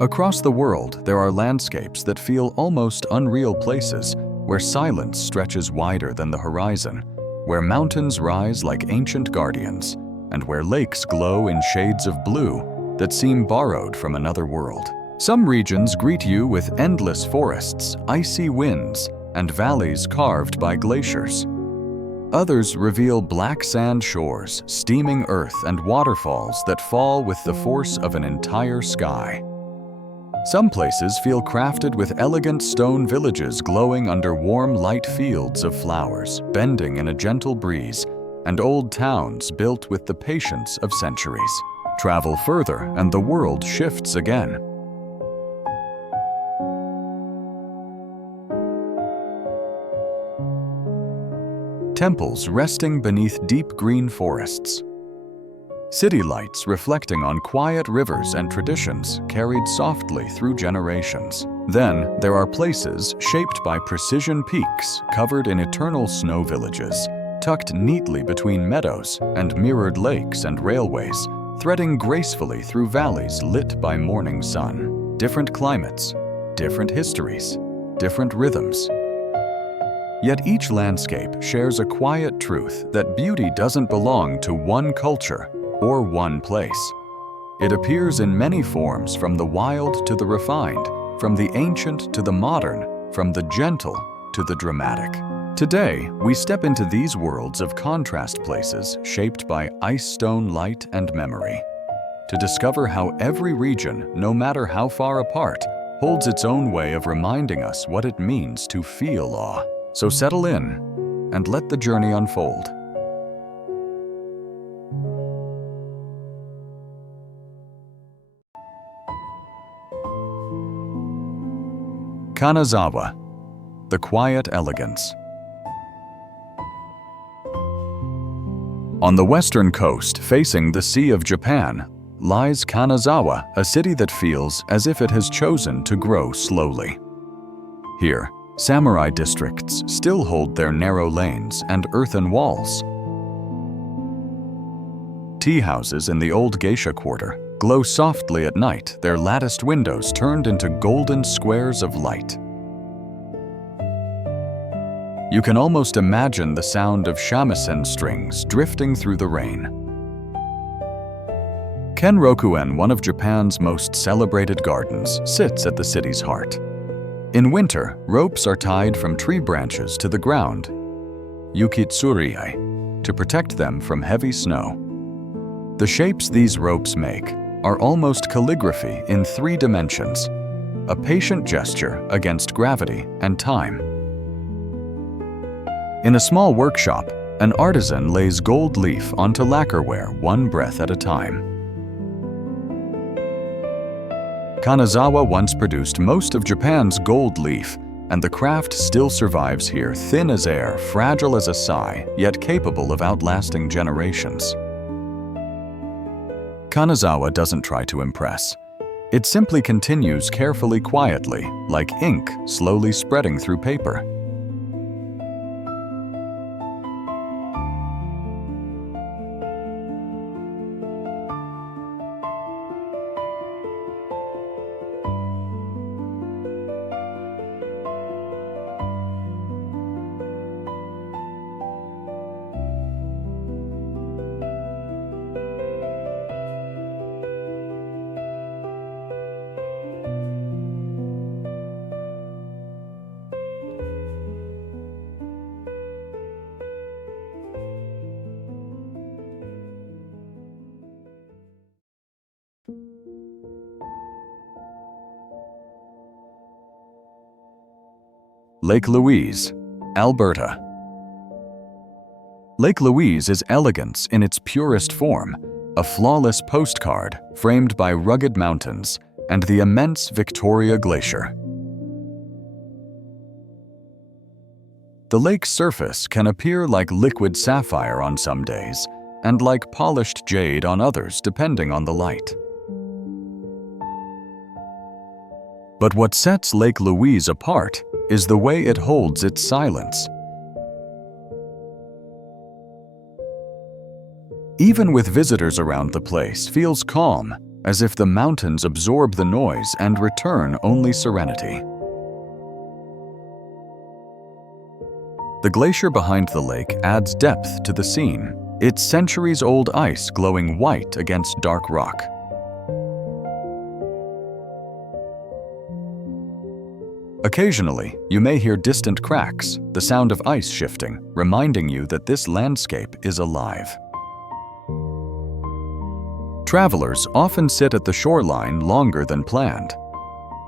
Across the world, there are landscapes that feel almost unreal places, where silence stretches wider than the horizon, where mountains rise like ancient guardians, and where lakes glow in shades of blue that seem borrowed from another world. Some regions greet you with endless forests, icy winds, and valleys carved by glaciers. Others reveal black sand shores, steaming earth, and waterfalls that fall with the force of an entire sky. Some places feel crafted with elegant stone villages glowing under warm, light fields of flowers, bending in a gentle breeze, and old towns built with the patience of centuries. Travel further, and the world shifts again. Temples resting beneath deep green forests. City lights reflecting on quiet rivers and traditions carried softly through generations. Then there are places shaped by precision peaks covered in eternal snow villages, tucked neatly between meadows and mirrored lakes and railways, threading gracefully through valleys lit by morning sun. Different climates, different histories, different rhythms. Yet each landscape shares a quiet truth that beauty doesn't belong to one culture or one place. It appears in many forms, from the wild to the refined, from the ancient to the modern, from the gentle to the dramatic. Today, we step into these worlds of contrast places shaped by ice stone light and memory, to discover how every region, no matter how far apart, holds its own way of reminding us what it means to feel awe. So settle in and let the journey unfold. Kanazawa, the quiet elegance. On the western coast, facing the Sea of Japan, lies Kanazawa, a city that feels as if it has chosen to grow slowly. Here, samurai districts still hold their narrow lanes and earthen walls. Tea houses in the old geisha quarter glow softly at night, their latticed windows turned into golden squares of light. You can almost imagine the sound of shamisen strings drifting through the rain. Kenrokuen, one of Japan's most celebrated gardens, sits at the city's heart. In winter, ropes are tied from tree branches to the ground, yukitsurie, to protect them from heavy snow. The shapes these ropes make are almost calligraphy in 3 dimensions, a patient gesture against gravity and time. In a small workshop, an artisan lays gold leaf onto lacquerware one breath at a time. Kanazawa once produced most of Japan's gold leaf, and the craft still survives here, thin as air, fragile as a sigh, yet capable of outlasting generations. Kanazawa doesn't try to impress. It simply continues carefully, quietly, like ink slowly spreading through paper. Lake Louise, Alberta. Lake Louise is elegance in its purest form, a flawless postcard framed by rugged mountains and the immense Victoria Glacier. The lake's surface can appear like liquid sapphire on some days and like polished jade on others, depending on the light. But what sets Lake Louise apart is the way it holds its silence. Even with visitors around, the place feels calm, as if the mountains absorb the noise and return only serenity. The glacier behind the lake adds depth to the scene, its centuries-old ice glowing white against dark rock. Occasionally, you may hear distant cracks, the sound of ice shifting, reminding you that this landscape is alive. Travelers often sit at the shoreline longer than planned.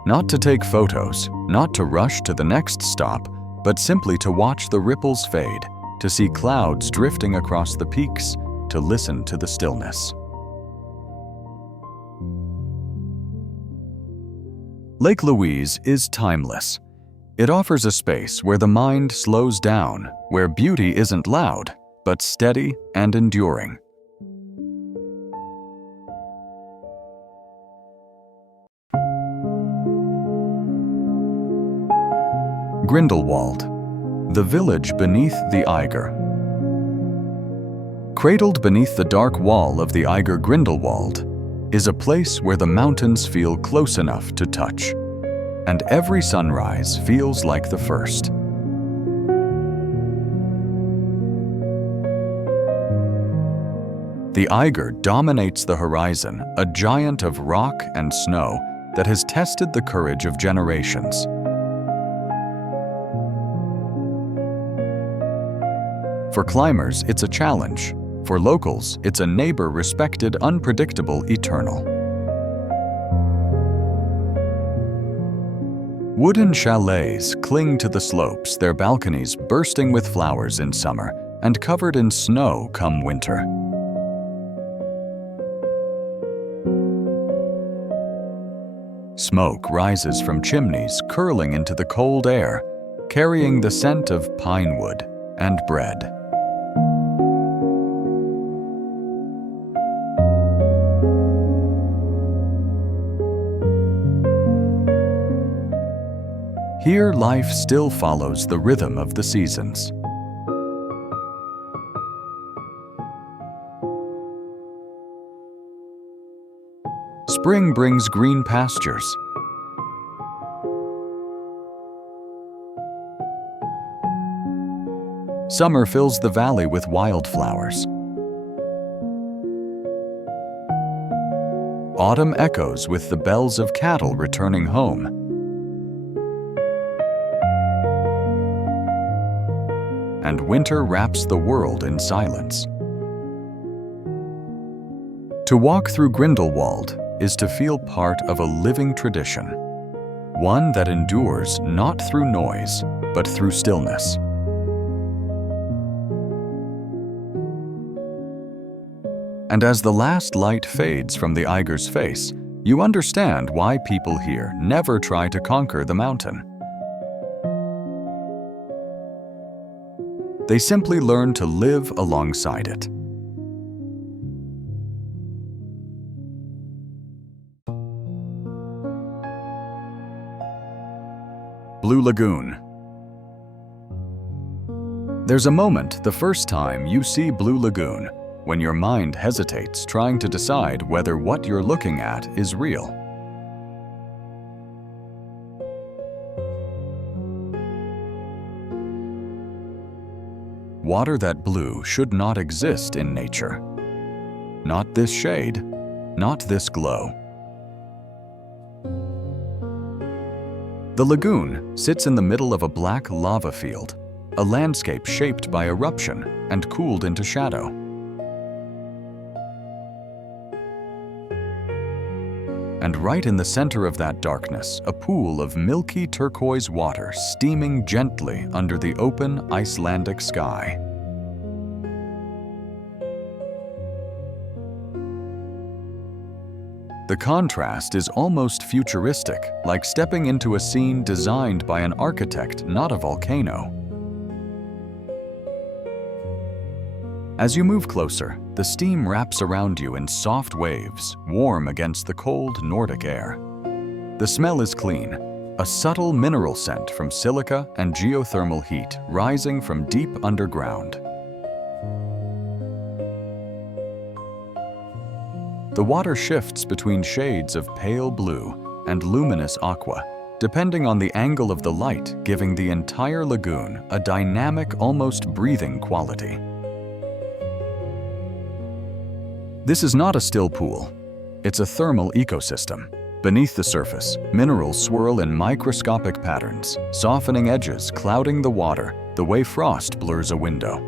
Not to take photos, not to rush to the next stop, but simply to watch the ripples fade, to see clouds drifting across the peaks, to listen to the stillness. Lake Louise is timeless. It offers a space where the mind slows down, where beauty isn't loud, but steady and enduring. Grindelwald, the village beneath the Eiger. Cradled beneath the dark wall of the Eiger Grindelwald is a place where the mountains feel close enough to touch, and every sunrise feels like the first. The Eiger dominates the horizon, a giant of rock and snow that has tested the courage of generations. For climbers, it's a challenge. For locals, it's a neighbor respected, unpredictable, eternal. Wooden chalets cling to the slopes, their balconies bursting with flowers in summer and covered in snow come winter. Smoke rises from chimneys, curling into the cold air, carrying the scent of pine wood and bread. Here, life still follows the rhythm of the seasons. Spring brings green pastures. Summer fills the valley with wildflowers. Autumn echoes with the bells of cattle returning home. And winter wraps the world in silence. To walk through Grindelwald is to feel part of a living tradition, one that endures not through noise, but through stillness. And as the last light fades from the Eiger's face, you understand why people here never try to conquer the mountain. They simply learn to live alongside it. Blue Lagoon. There's a moment the first time you see Blue Lagoon when your mind hesitates, trying to decide whether what you're looking at is real. Water that blue should not exist in nature. Not this shade, not this glow. The lagoon sits in the middle of a black lava field, a landscape shaped by eruption and cooled into shadow. And right in the center of that darkness, a pool of milky turquoise water steaming gently under the open Icelandic sky. The contrast is almost futuristic, like stepping into a scene designed by an architect, not a volcano. As you move closer, the steam wraps around you in soft waves, warm against the cold Nordic air. The smell is clean, a subtle mineral scent from silica and geothermal heat rising from deep underground. the water shifts between shades of pale blue and luminous aqua, depending on the angle of the light, giving the entire lagoon a dynamic, almost breathing quality. This is not a still pool. It's a thermal ecosystem. Beneath the surface, minerals swirl in microscopic patterns, softening edges, clouding the water, the way frost blurs a window.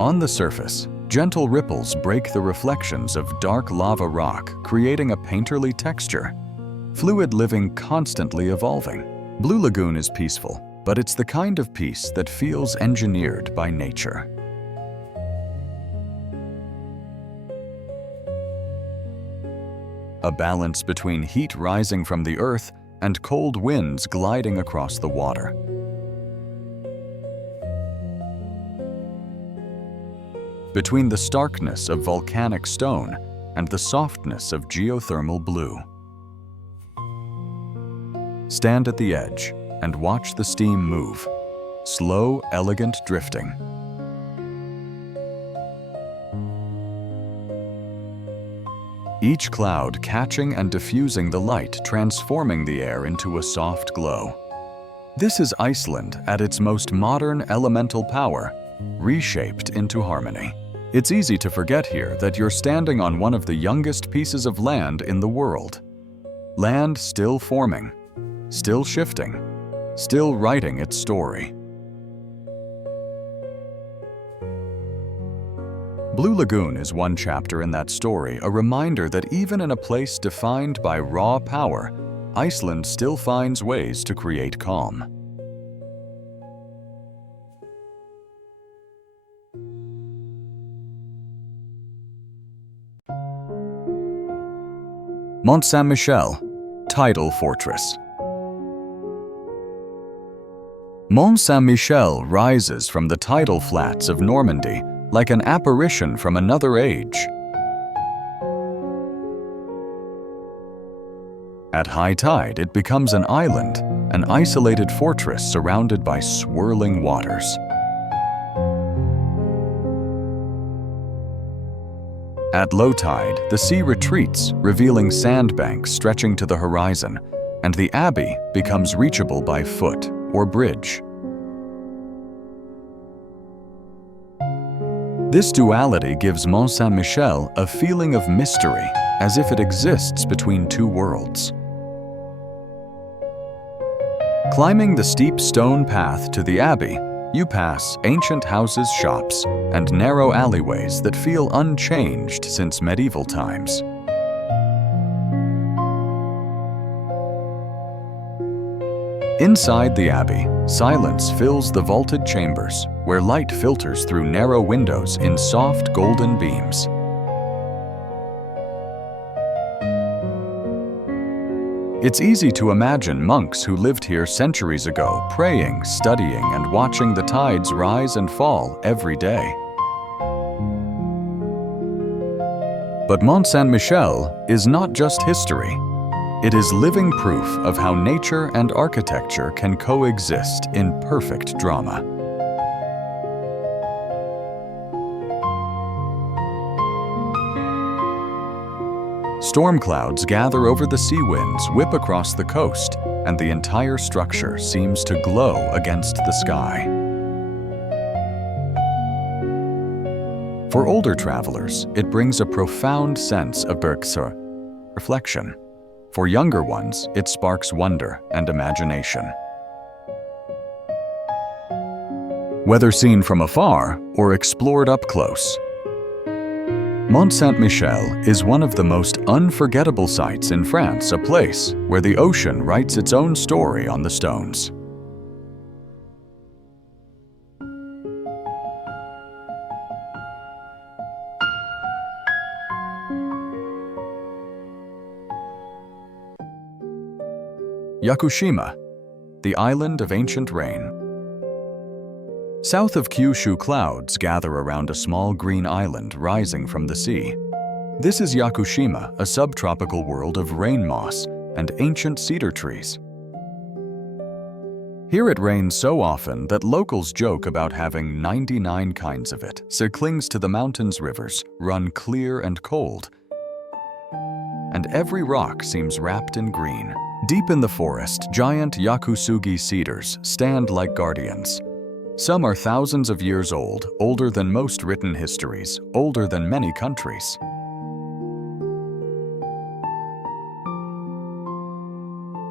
On the surface, gentle ripples break the reflections of dark lava rock, creating a painterly texture. Fluid living, constantly evolving. Blue Lagoon is peaceful, but it's the kind of peace that feels engineered by nature. A balance between heat rising from the earth and cold winds gliding across the water. Between the starkness of volcanic stone and the softness of geothermal blue. Stand at the edge and watch the steam move. Slow, elegant drifting. Each cloud catching and diffusing the light, transforming the air into a soft glow. This is Iceland at its most modern elemental power, reshaped into harmony. It's easy to forget here that you're standing on one of the youngest pieces of land in the world. Land still forming, still shifting, still writing its story. Blue Lagoon is one chapter in that story, a reminder that even in a place defined by raw power, Iceland still finds ways to create calm. Mont Saint-Michel, Tidal Fortress. Mont Saint-Michel rises from the tidal flats of Normandy like an apparition from another age. At high tide, it becomes an island, an isolated fortress surrounded by swirling waters. At low tide, the sea retreats, revealing sandbanks stretching to the horizon, and the abbey becomes reachable by foot or bridge. This duality gives Mont Saint-Michel a feeling of mystery, as if it exists between two worlds. Climbing the steep stone path to the abbey, you pass ancient houses, shops, and narrow alleyways that feel unchanged since medieval times. Inside the abbey, silence fills the vaulted chambers, where light filters through narrow windows in soft golden beams. It's easy to imagine monks who lived here centuries ago, praying, studying, and watching the tides rise and fall every day. But Mont Saint-Michel is not just history. It is living proof of how nature and architecture can coexist in perfect drama. Storm clouds gather over the sea winds, whip across the coast, and the entire structure seems to glow against the sky. For older travelers, it brings a profound sense of reflection. For younger ones, it sparks wonder and imagination. Whether seen from afar or explored up close, Mont Saint-Michel is one of the most unforgettable sights in France, a place where the ocean writes its own story on the stones. Yakushima, the island of ancient rain. South of Kyushu, clouds gather around a small green island rising from the sea. This is Yakushima, a subtropical world of rain moss and ancient cedar trees. Here it rains so often that locals joke about having 99 kinds of it. So clings to the mountain's rivers, run clear and cold, and every rock seems wrapped in green. Deep in the forest, giant yakusugi cedars stand like guardians. Some are thousands of years old, older than most written histories, older than many countries.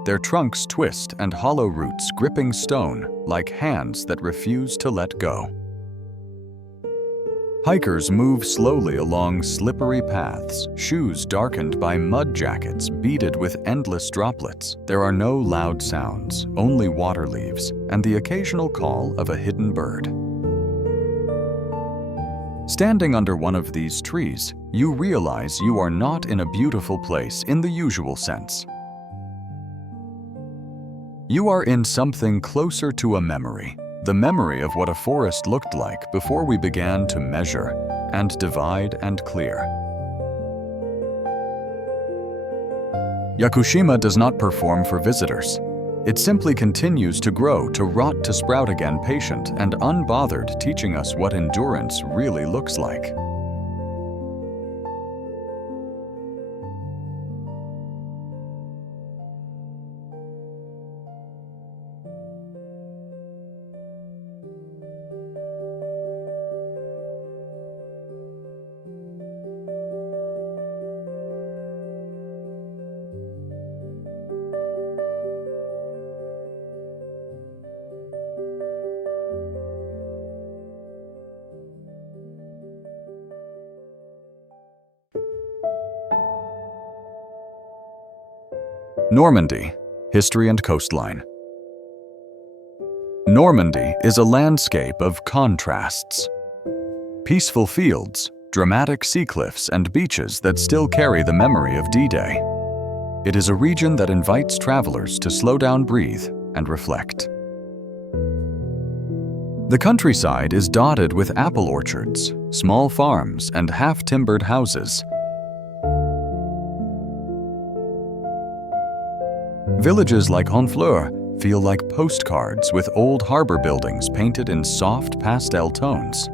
Their trunks twist and hollow roots gripping stone like hands that refuse to let go. Hikers move slowly along slippery paths, shoes darkened by mud jackets beaded with endless droplets. There are no loud sounds, only water leaves and the occasional call of a hidden bird. Standing under one of these trees, you realize you are not in a beautiful place in the usual sense. You are in something closer to a memory, the memory of what a forest looked like before we began to measure and divide and clear. Yakushima does not perform for visitors. It simply continues to grow, to rot, to sprout again, patient and unbothered, teaching us what endurance really looks like. Normandy, history and coastline. Normandy is a landscape of contrasts. Peaceful fields, dramatic sea cliffs, and beaches that still carry the memory of D-Day. It is a region that invites travelers to slow down, breathe, and reflect. The countryside is dotted with apple orchards, small farms, and half-timbered houses. Villages like Honfleur feel like postcards with old harbor buildings painted in soft pastel tones.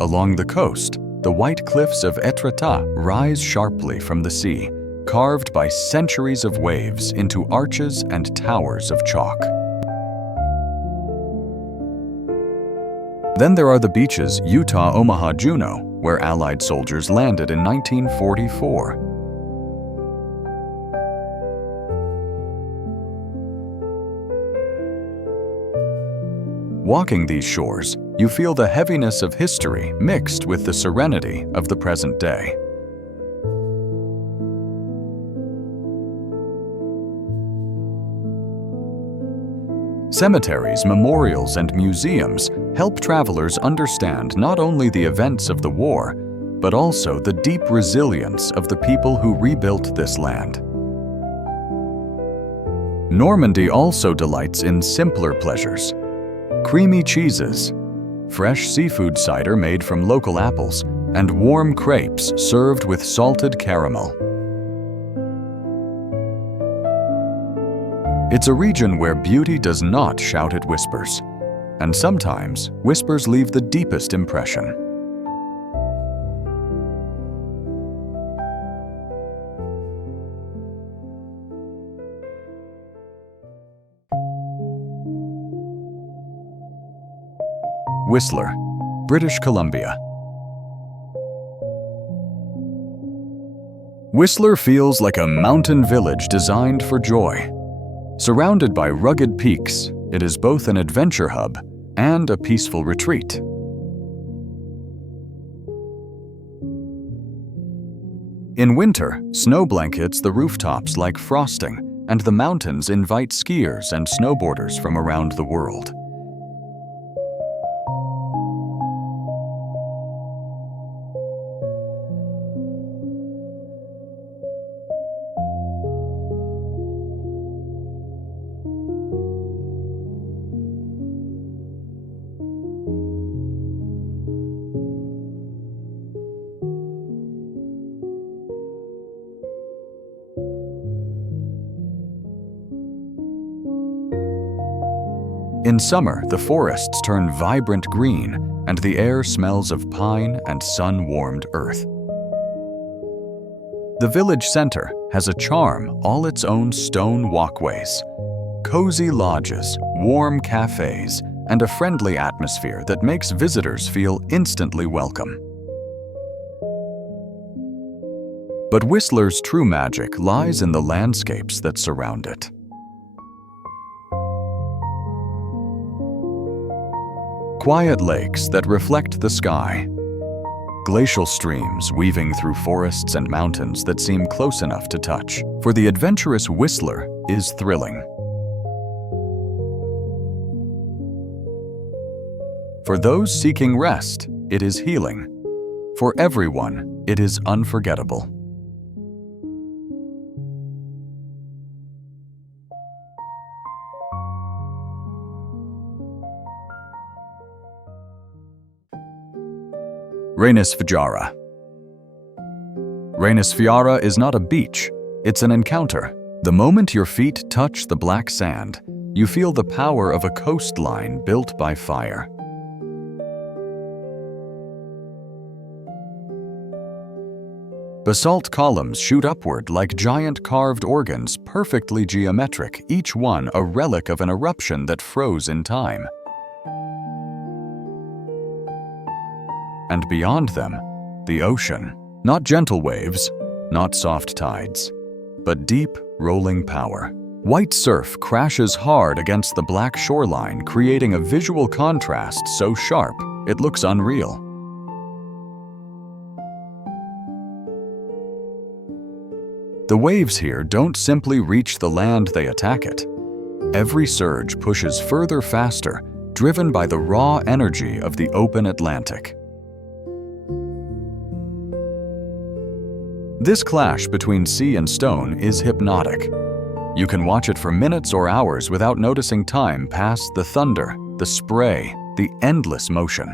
Along the coast, the white cliffs of Etretat rise sharply from the sea, carved by centuries of waves into arches and towers of chalk. Then there are the beaches Utah, Omaha, Juneau, where Allied soldiers landed in 1944. Walking these shores, you feel the heaviness of history mixed with the serenity of the present day. Cemeteries, memorials, and museums help travelers understand not only the events of the war, but also the deep resilience of the people who rebuilt this land. Normandy also delights in simpler pleasures. Creamy cheeses, fresh seafood cider made from local apples, and warm crepes served with salted caramel. It's a region where beauty does not shout, it whispers. And sometimes, whispers leave the deepest impression. Whistler, British Columbia. Whistler feels like a mountain village designed for joy. Surrounded by rugged peaks, it is both an adventure hub and a peaceful retreat. In winter, snow blankets the rooftops like frosting, and the mountains invite skiers and snowboarders from around the world. In summer, the forests turn vibrant green, and the air smells of pine and sun-warmed earth. The village center has a charm all its own: stone walkways, cozy lodges, warm cafes, and a friendly atmosphere that makes visitors feel instantly welcome. But Whistler's true magic lies in the landscapes that surround it. Quiet lakes that reflect the sky, glacial streams weaving through forests and mountains that seem close enough to touch. For the adventurous Whistler is thrilling. For those seeking rest, it is healing. For everyone, it is unforgettable. Reynis Fjara. Reynis Fjara is not a beach, it's an encounter. The moment your feet touch the black sand, you feel the power of a coastline built by fire. Basalt columns shoot upward like giant carved organs, perfectly geometric, each one a relic of an eruption that froze in time. And beyond them, the ocean. Not gentle waves, not soft tides, but deep, rolling power. White surf crashes hard against the black shoreline, creating a visual contrast so sharp it looks unreal. The waves here don't simply reach the land, they attack it. Every surge pushes further faster, driven by the raw energy of the open Atlantic. This clash between sea and stone is hypnotic. You can watch it for minutes or hours without noticing time pass, the thunder, the spray, the endless motion.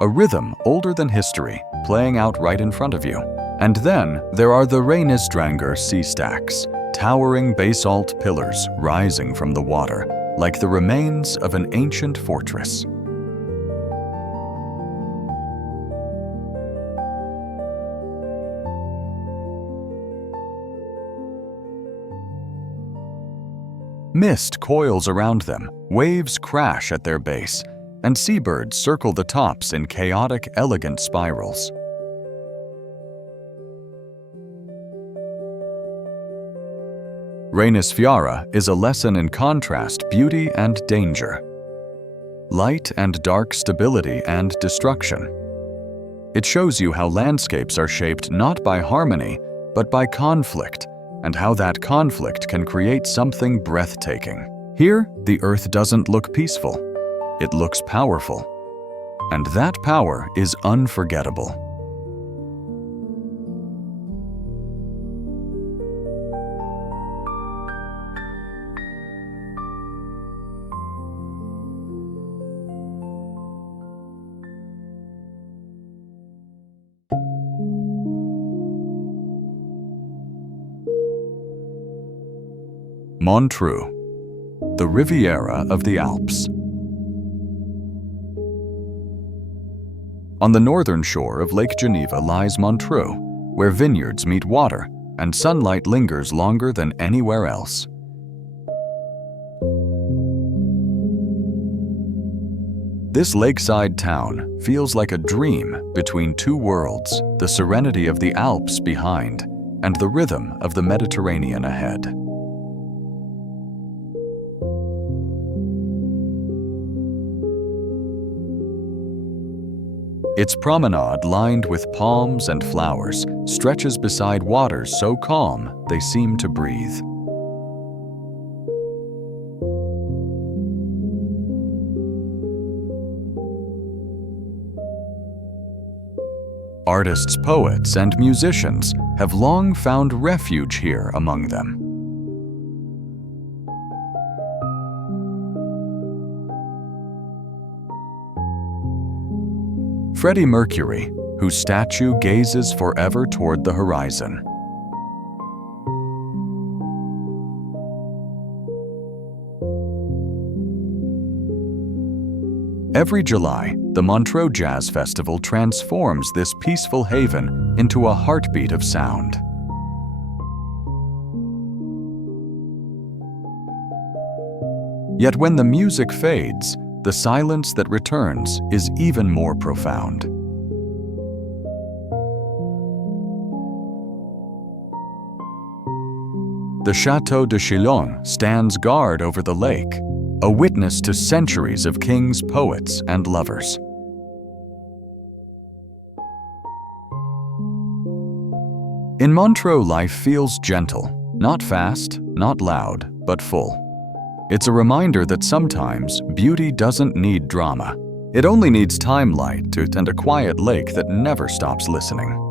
A rhythm older than history, playing out right in front of you. And then there are the Reynisdranger sea stacks, towering basalt pillars rising from the water, like the remains of an ancient fortress. Mist coils around them, waves crash at their base, and seabirds circle the tops in chaotic, elegant spirals. Reynis Fjara is a lesson in contrast, beauty and danger, light and dark, stability and destruction. It shows you how landscapes are shaped not by harmony, but by conflict, and how that conflict can create something breathtaking. Here, the earth doesn't look peaceful. It looks powerful, and that power is unforgettable. Montreux, the Riviera of the Alps. On the northern shore of Lake Geneva lies Montreux, where vineyards meet water and sunlight lingers longer than anywhere else. This lakeside town feels like a dream between two worlds, the serenity of the Alps behind and the rhythm of the Mediterranean ahead. Its promenade, lined with palms and flowers, stretches beside waters so calm they seem to breathe. Artists, poets, and musicians have long found refuge here among them. Freddie Mercury, whose statue gazes forever toward the horizon. Every July, the Montreux Jazz Festival transforms this peaceful haven into a heartbeat of sound. Yet when the music fades, the silence that returns is even more profound. The Château de Chillon stands guard over the lake, a witness to centuries of kings, poets, and lovers. In Montreux, life feels gentle, not fast, not loud, but full. It's a reminder that sometimes beauty doesn't need drama. It only needs time-light and a quiet lake that never stops listening.